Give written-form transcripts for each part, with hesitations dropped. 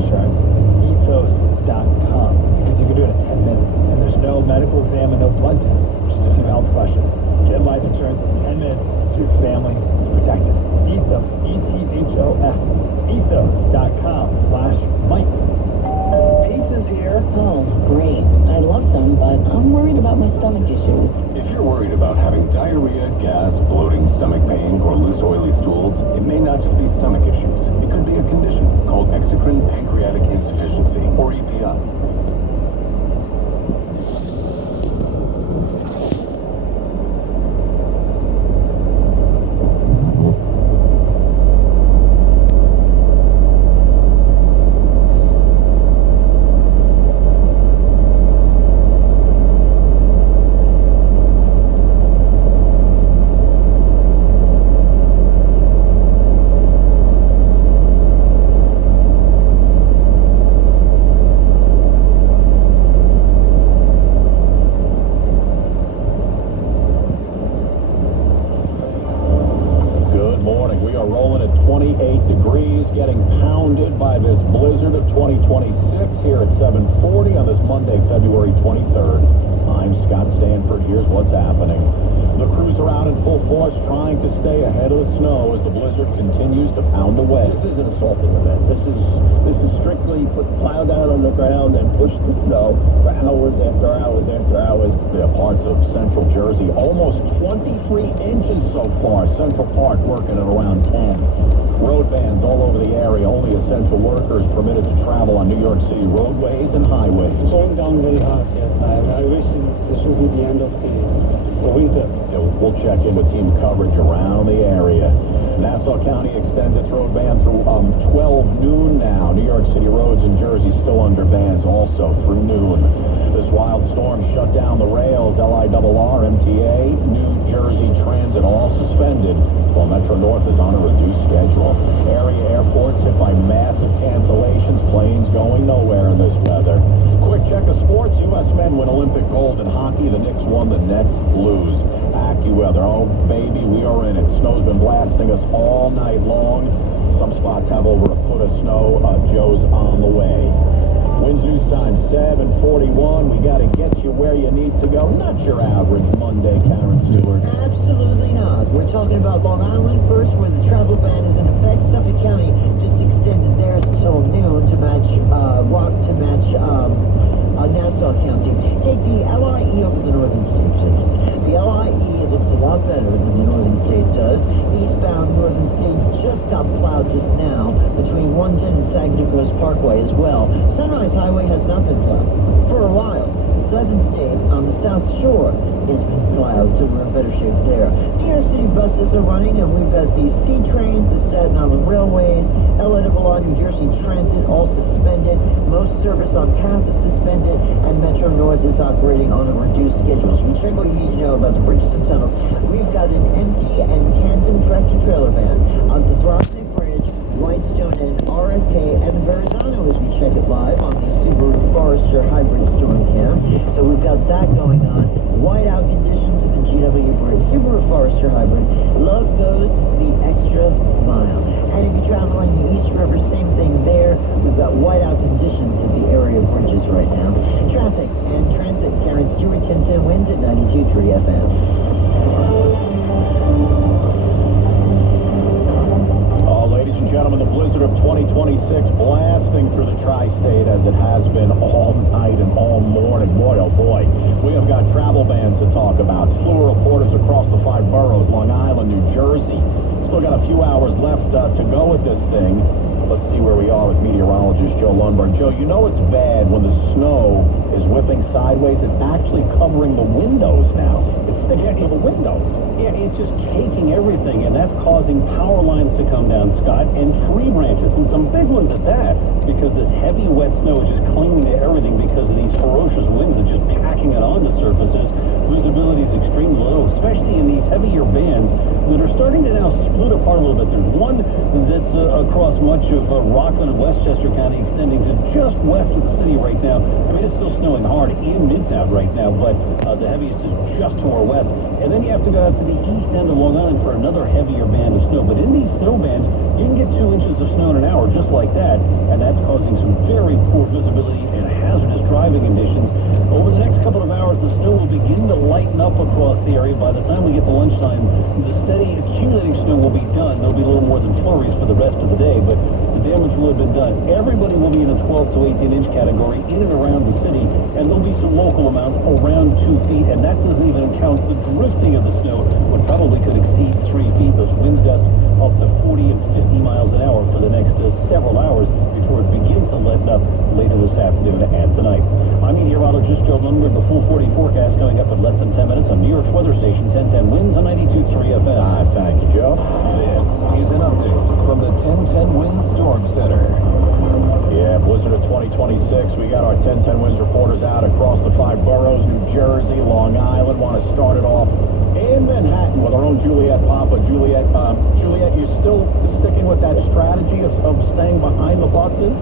insurance, ethos.com, because you can do it in 10 minutes, and there's no medical exam and no blood test, just a few health questions. Get life insurance in 10 minutes so your family is protected. Ethos, E-T-H-O-S, ethos.com/Mike. Pizza's here. Oh, great. I love them, but I'm worried about my stomach issues. If you're worried about having diarrhea, gas, bloating, stomach pain, or loose oily stools, it may not just be stomach issues. It could be a condition called exocrine pancreatic insufficiency, or EPI. Getting pounded by this blizzard of 2026 here at 7:40 on this Monday, February 23rd. I'm Scott Stanford. Here's what's happening. The crews are out in full force trying to stay ahead of the snow as the blizzard continues to pound away. This isn't a salting event. This is strictly put plow down on the ground and push the snow for hours after hours after hours. Yeah, parts of central Jersey, almost 23 inches so far. Central Park working at around 10. Road bans all over the area. Only essential workers permitted to travel on New York City roadways and highways. It's going down very hard, yes. I wish this would be the end of the winter. Yeah, we'll check in with team coverage around the area. Nassau County extends its road ban through 12 noon now. New York City roads in Jersey still under bans also through noon. This wild storm shut down the rails. LIRR, MTA, New Jersey Transit all suspended, while Metro North is on a reduced schedule. Area airports hit by massive cancellations, planes going nowhere in this weather. Quick check of sports. U.S. men win Olympic gold in hockey. The Knicks won, the Nets lose. AccuWeather, oh baby, we are in it. Snow's been blasting us all night long. Some spots have over a foot of snow. Joe's on the way. Winds news time 7:41. We got to get you where you need to go. Not your average Monday, Karen Stewart. Absolutely not. We're talking about Long Island first, where the travel ban is in effect. Suffolk County just extended theirs until noon to match Nassau County. Take the LIE over the northern states. The LIE looks a lot better than the northern state does. Eastbound northern states just got plowed just now between 110 and Saginaw Parkway as well. Sunrise Highway has not been plowed for a while. Southern State on the South Shore has been plowed, so we're in better shape there. New York City buses are running, and we've got the C trains, the Staten Island Railways, LIRR, New Jersey Transit all suspended. Most service on PATH is suspended, and Metro North is operating on a reduced schedule. So we check what you need to know about the bridges and tunnels. We've got an empty and Canton tractor-trailer van on the Throsney Bridge, Whitestone, and RFK, and Verrazano as we check it live on the Subaru Forester Hybrid Storm Cam. So we've got that going on. Whiteout conditions at the GW Bridge. Subaru Forester Hybrid. Love goes the extra mile. And if you're traveling the East River, same thing there. We've got whiteout conditions at the area bridges right now. Traffic and transit. Karen Stewart, 1010 winds at 92.3 FM. Ladies and gentlemen, the blizzard of 2026 blasting through the tri-state as it has been all night and all morning. Boy, oh boy, we have got travel bans to talk about. Slew of reporters across the 5 boroughs, Long Island, New Jersey. Still got a few hours left to go with this thing. Let's see where we are with meteorologist Joe Lundberg. Joe, you know it's bad when the snow is whipping sideways. It's actually covering the windows now. It's sticking to the windows. Yeah, it's just caking everything, and that's causing power lines to come down, Scott, and tree branches, and some big ones at that, because this heavy, wet snow is just clinging to everything because of these ferocious winds and just packing it onto surfaces. Visibility is extremely low, especially in these heavier bands that are starting to now split apart a little bit. There's one that's across much of Rockland and Westchester County, extending to just west of the city right now. I mean, it's still snowing hard in Midtown right now, but the heaviest is just to our west. And then you have to go out to the the east end of Long Island for another heavier band of snow. But in these snow bands, you can get 2 inches of snow in an hour just like that, and that's causing some very poor visibility and hazardous driving conditions. Over the next couple of hours, the snow will begin to lighten up across the area. By the time we get to lunchtime, the steady accumulating snow will be done. There'll be a little more than flurries for the rest of the day, but the damage will have been done. Everybody will be in a 12 to 18 inch category in and around the city, and there'll be some local amounts around 2 feet, and that doesn't even count the drifting of the snow, which probably could exceed 3 feet. Those wind gusts up to 40 and 50 miles an hour for the next several hours before it begins to let up later this afternoon and tonight. I'm meteorologist Joe Lundberg. The full 40 forecast coming up in less than 10 minutes on New York's weather station 1010 Winds on 92.3 FM. Thank you, Joe. This is an update from the 1010 Wind Storm Center. Yeah, blizzard of 2026. We got our 1010 Winds reporters out across the 5 boroughs, New Jersey, Long Island. Want to start it off in Manhattan with our own Juliet Papa. Juliet, you still sticking with that strategy of staying behind the buses?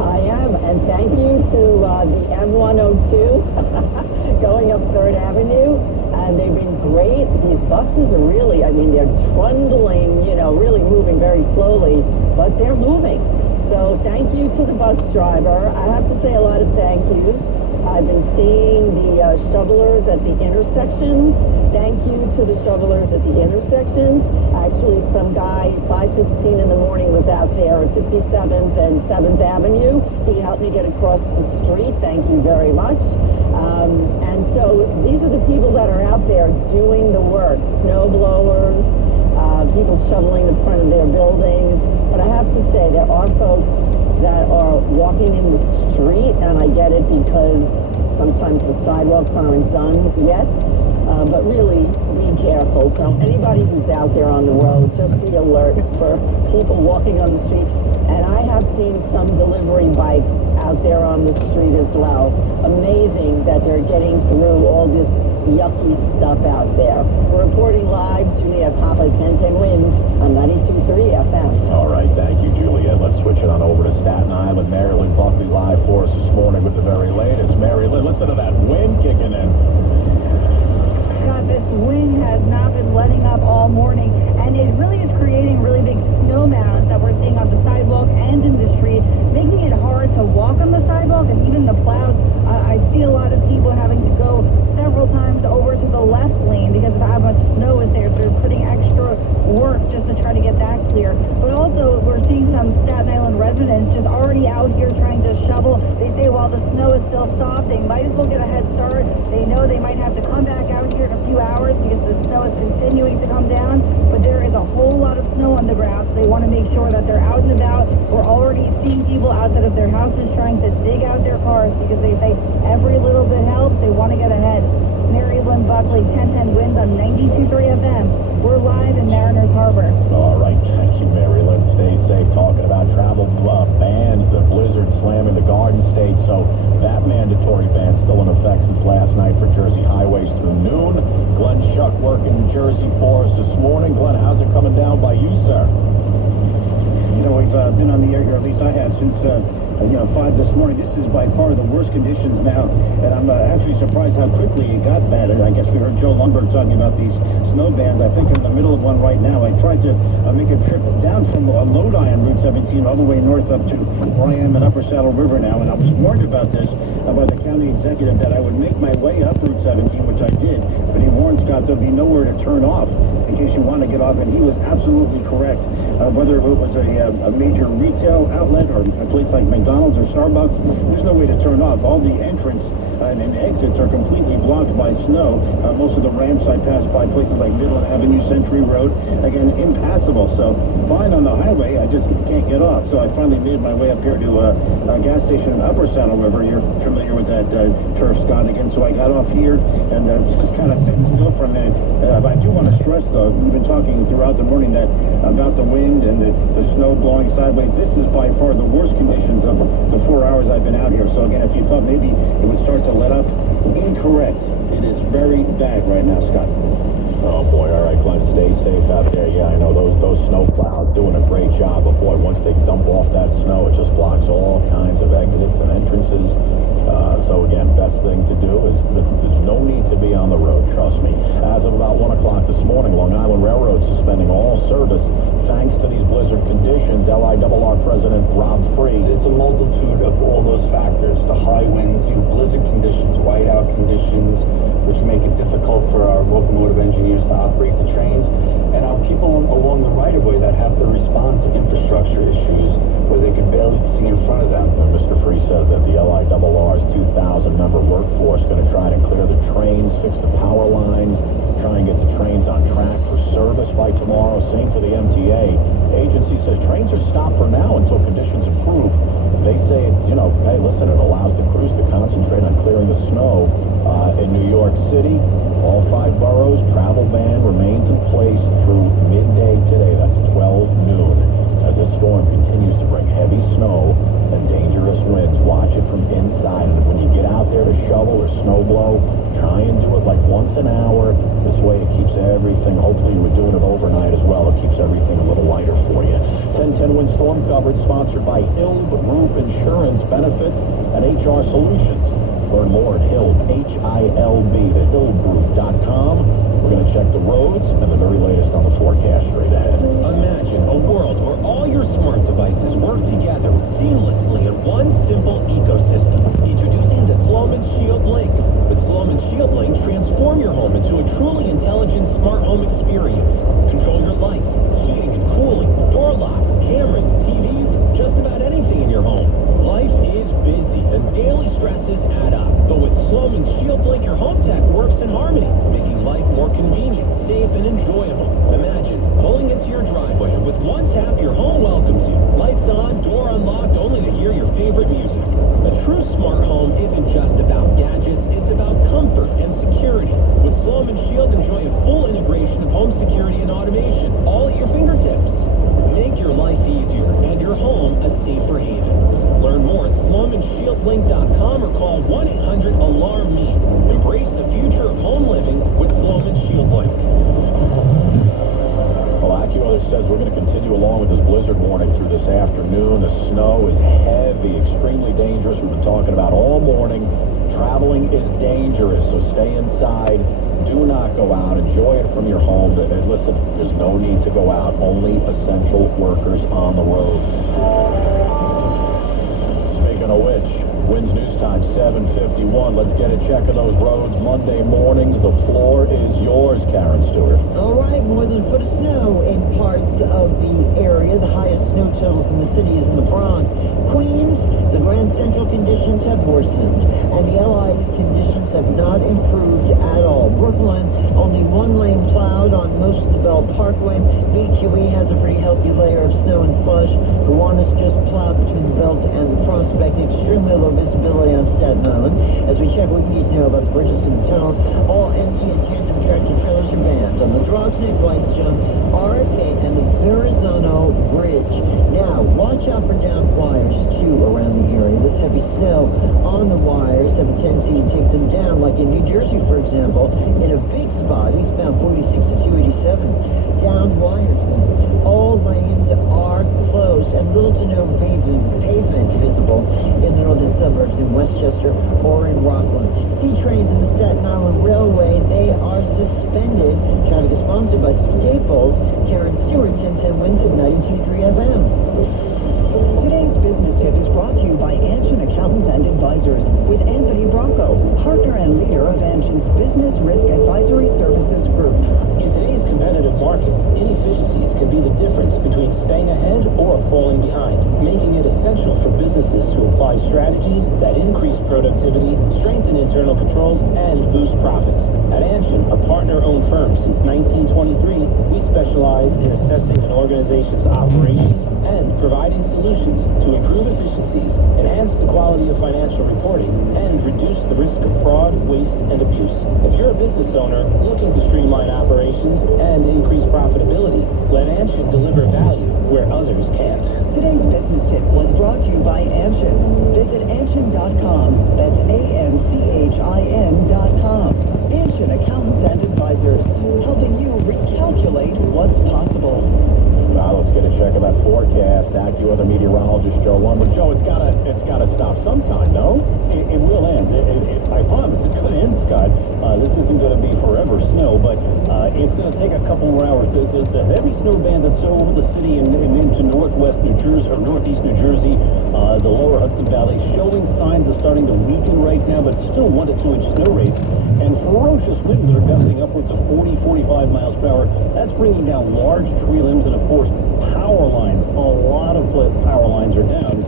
I am, and thank you to the M102 going up 3rd Avenue, and they've been great. These buses are really, I mean, they're trundling, really moving very slowly, but they're moving. So thank you to the bus driver. I have to say a lot of thank yous. I've been seeing the shovelers at the intersections. Thank you to the shovelers at the intersections. Actually, some guy, 5:15 in the morning, was out there at 57th and 7th Avenue. He helped me get across the street. Thank you very much. And so these are the people that are out there doing the work. Snow blowers, people shoveling the front of their buildings. But I have to say, there are folks that are walking in the street, and I get it because sometimes the sidewalks aren't done yet. But really, be careful. So anybody who's out there on the road, just be alert for people walking on the street. And I have seen some delivery bikes out there on the street as well. Amazing that they're getting through all this yucky stuff out there. We're reporting live, Juliet Papa, 1010 Winds on 92.3 FM. All right, thank you, Juliet. Let's switch it on over to Staten Island. Marilyn Buckley live for us this morning with the very latest. Marilyn, listen to that wind kicking in. God, this wind has not been letting up all morning, and it really is creating really big snow mounds that we're seeing on the sidewalk and in the street, making it hard to walk on the sidewalk, and even the plows. I see a lot of people having to go several times over to the left lane because of how much snow is there. They're putting extra work just to try to get that clear. But also, we're seeing some Staten Island residents just already out here trying to shovel. They say while the snow is still soft, they might as well get a head start. They know they might have to come back out here in a few hours because the snow is continuing to come down. But there is a whole lot of snow on the ground, so they want to make sure that they're out and about. We're already seeing people outside of their houses trying to dig out their cars because they say every little bit helps. They want to get ahead. Mary Lynn Buckley, 1010 Winds on 92.3 FM. We're live in Mariners Harbor. All right, thank you, Marilyn. Stay safe. Talking about travel bans, the blizzard slamming the Garden State, so that mandatory ban still in effect since last night for Jersey highways through noon. Glenn Schuck working Jersey for us this morning. Glenn, how's it coming down by you, sir? We've been on the air here, at least I have, since 5 this morning. This is by far the worst conditions now, and I'm actually surprised how quickly it got bad. I guess we heard Joe Lundberg talking about these snow bands. I think I'm in the middle of one right now. I tried to make a trip down from Lodi on Route 17 all the way north up to where I am in Upper Saddle River now, and I was warned about this by the county executive that I would make my way up Route 17, which I did, but he warned Scott there'll be nowhere to turn off in case you want to get off, and he was absolutely correct. Whether it was a major retail outlet or a place like McDonald's or Starbucks, there's no way to turn off. All the entrance and exits are completely blocked by snow. Most of the ramps I passed by places like Midland Avenue, Century Road, again, impassable. So fine on the highway, I just can't get off. So I finally made my way up here to a gas station in Upper Saddle River. You're familiar with that turf, Scott, again. So I got off here and just kind of sitting still for a minute. I do want to stress, though, we've been talking throughout the morning about the wind and the snow blowing sideways. This is by far the worst conditions of the 4 hours I've been out here. So again, if you thought maybe it would start to let up, incorrect. It is very bad right now, Scott. Oh boy, all right, Glenn, stay safe out there. Yeah, I know those snow plows doing a great job, but boy, once they dump off that snow, it just blocks all kinds of exits and entrances. So again, best thing to do is there's no need to be on the road, trust me. As of about 1 o'clock multitude of all those factors, the high winds, blizzard conditions, whiteout conditions, which make it difficult for our locomotive engineers to operate the trains, and our people along the right-of-way that have to respond to infrastructure issues where they can barely see in front of them. And Mr. Free says that the LIRR's 2,000-member workforce is going to try to clear the trains, fix the power lines, try and get the trains on track for service by tomorrow. Same for the MTA. Agency says trains are stopped for now until conditions improve. They say, hey, listen, it allows the crews to concentrate on clearing the snow in New York City. All 5 boroughs, travel ban remains in place through midday today. That's 12 noon. As this storm continues to bring heavy snow and dangerous winds, watch it from inside. And when you get out there to shovel or snow blow, try and do it like once an hour. This way it keeps everything, hopefully you were doing it overnight as well, it keeps everything a little lighter for you. 1010 Wind Storm Coverage sponsored by Hilb Roof Insurance Benefit and HR Solutions. Learn more at Hilb, H-I-L-B, the HilbGroup.com. We're going to check the roads and the very latest on the forecast straight ahead. Imagine a world where all your smart devices work together seamlessly in one simple ecosystem. Introducing the Sloman Shield Link. With Sloman Shield Link, transform your home into a truly intelligent smart home experience. Control your lights, heating and cooling, door locks, cameras, TVs, just about anything in your home. Life is busy and daily stresses add up. But with Sloman Shield Link, your home tech works in harmony, making life more convenient, safe, and enjoyable. Imagine pulling into your driveway and with one tap, your home welcomes you. Lights on, door unlocked, only to hear your favorite music. A true smart home isn't just about gadgets, it's about comfort and security. With Sloman Shield, enjoy a full integration of home security and automation, all at your fingertips. Make your life easier and your home a safer haven. Learn more at SlomanShieldLink.com or call 1-800-ALARM-ME. Embrace the future of home living with Sloman Shield Link. Well, AccuWeather says we're going to continue along with this blizzard warning through this afternoon. The snow is heavy, extremely dangerous. We've been talking about all morning. Traveling is dangerous, so stay inside. Do not go out. Enjoy it from your home. And listen, there's no need to go out. Only essential workers on the road. Speaking of which, Winds News Time, 7:51. Let's get a check of those roads. Monday mornings, the floor is yours, Karen Stewart. All right, more than a foot of snow in parts of the area. The highest snow totals in the city is in the Bronx. Queens, the Grand Central conditions have worsened, and the LI conditions have not improved at all. Brooklyn, only one lane plowed on most of the Bell Parkway. BQE has a pretty healthy layer of snow and slush. Gowanus just plowed between the Belt and the Prospect. Extremely low visibility on Staten Island. As we check what you need to know about the bridges and the tunnels, all NT and tandem tractor trailers are banned on the Drogsnick, Whitestone, RFK, and the Verrazano Bridge. Now, watch out for downed wires, too, around the area. This heavy snow on the wires have a tendency to take them down, like in New Jersey, for example, in a big spot, eastbound 46 to 287. Downed wires. All lanes are closed, and little to no pavement visible in the northern suburbs in Westchester or in Rockland. C-trains in the Staten Island Railway, they are suspended. Traffic is sponsored by Staples. Karen Stewart, 1010 Winds at 92.3 FM. Today's business tip is brought to you by Anshin Accountants and Advisors with Anthony Brocco, partner and leader of Anshin's Business Risk Advisory Services Group. In today's competitive market, inefficiencies can be the difference between staying ahead or falling behind, making it essential for businesses to apply strategies that increase productivity, strengthen internal controls, and boost profits. At Anshin, a partner-owned firm since 1923, we specialize in assessing an organization's operations and providing solutions to improve efficiencies, enhance the quality of financial reporting, and reduce the risk of fraud, waste, and abuse. If you're a business owner looking to streamline operations and increase profitability, let Anshin deliver value where others can't. Today's business tip was brought to you by Anshin. Visit Anshin.com. That's ANCHIN.com. Anshin Accountants and Advisors, helping you recalculate what's possible. Now let's get a check of that forecast. AccuWeather meteorologist Joe Lumber. Joe, it's gotta stop sometime, no? It will end. I promise. It's going to end, Scott. This isn't going to be forever snow, but it's going to take a couple more hours. The heavy snow band that's over the city and into northwest New Jersey or northeast New Jersey, the lower Hudson Valley, showing signs of starting to weaken right now, but still 1 to 2 inch snow rates and ferocious winds that are gusting upwards of 40, 45 miles per hour. That's bringing down large tree limbs and, of course, power lines. A lot of power lines are down.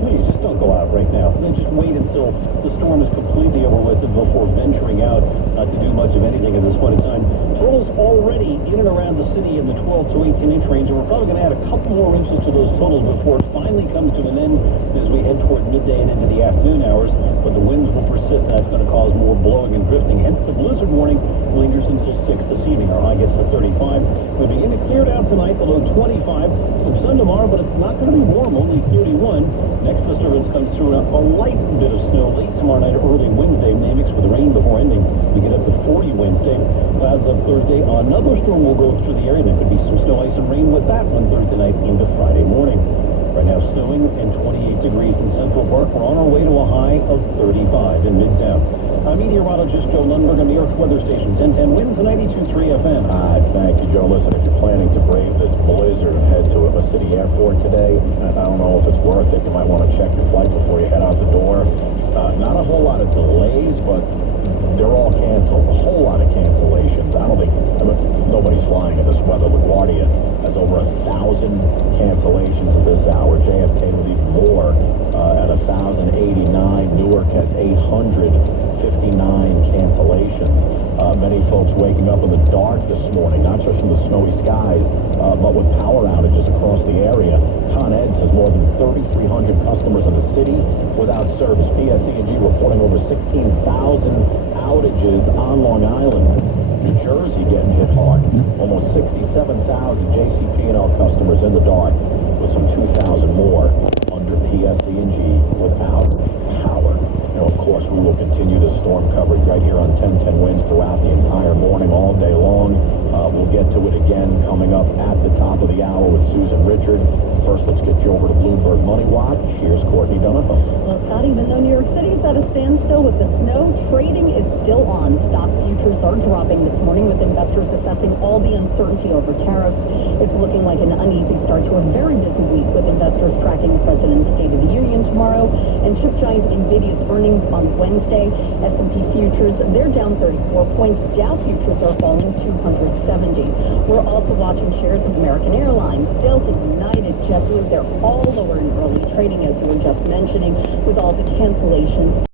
Please, just don't go out right now. Then just wait until the storm is completely over with before venturing out to do much of anything at this point in time. Totals already in and around the city in the 12 to 18 inch range, and we're probably going to add a couple more inches to those totals before it finally comes to an end as we head toward midday and into the afternoon hours. But the winds will persist, and that's going to cause more blowing and drifting. Hence, the blizzard warning lingers until 6 this evening. Our high gets to 35. We'll begin to clear it out tonight, the low 25. Some sun tomorrow, but it's not going to be warm, only 31. Next disturbance comes through a light bit of snow late tomorrow night, early Wednesday, may mix with rain before ending. We get up to 40 Wednesday. Clouds up Thursday. Another storm will go through the area. There could be some snow, ice, and rain with that one Thursday night into Friday morning. Right now, snowing and 28 degrees in Central Park. We're on our way to a high of 35 in Midtown. I'm meteorologist Joe Lundberg on New York's weather station, 1010 Winds, 92.3 FM. Thank you, Joe. Listen, if you're planning to brave this blizzard and head to a city airport today, I don't know if it's worth it. You might want to check your flight before you head out the door. Not a whole lot of delays, but they're all canceled. A whole lot of cancellations. Nobody's flying in this weather. LaGuardia has over 1,000 cancellations at this hour. JFK with even more at 1,089. Newark has 859 cancellations. Many folks waking up in the dark this morning, not just from the snowy skies, but with power outages across the area. Con Ed says more than 3,300 customers in the city without service. PSE&G reporting over 16,000 outages on Long Island. New Jersey getting hit hard. Almost 67,000 JCP&L customers in the dark, with some 2,000 more under PSE&G without power. Of course, we will continue the storm coverage right here on 1010 Winds throughout the entire morning, all day long. We'll get to it again coming up at the top of the hour with Susan Richard. First, let's get you over to Bloomberg Money Watch. Here's Courtney Donahoe. Well, Scott, even though New York City is at a standstill with the snow, trading is still on. Stock futures are dropping this morning with investors assessing all the uncertainty over tariffs. It's looking like an uneasy start to a very busy week with investors tracking the President's State of the Union tomorrow and chip giant NVIDIA's earnings on Wednesday. S&P futures, they're down 34 points. Dow futures are falling 270. We're also watching shares of American Airlines, Delta, United, JetBlue. They're all lower in early trading, as you were just mentioning, with all the cancellations.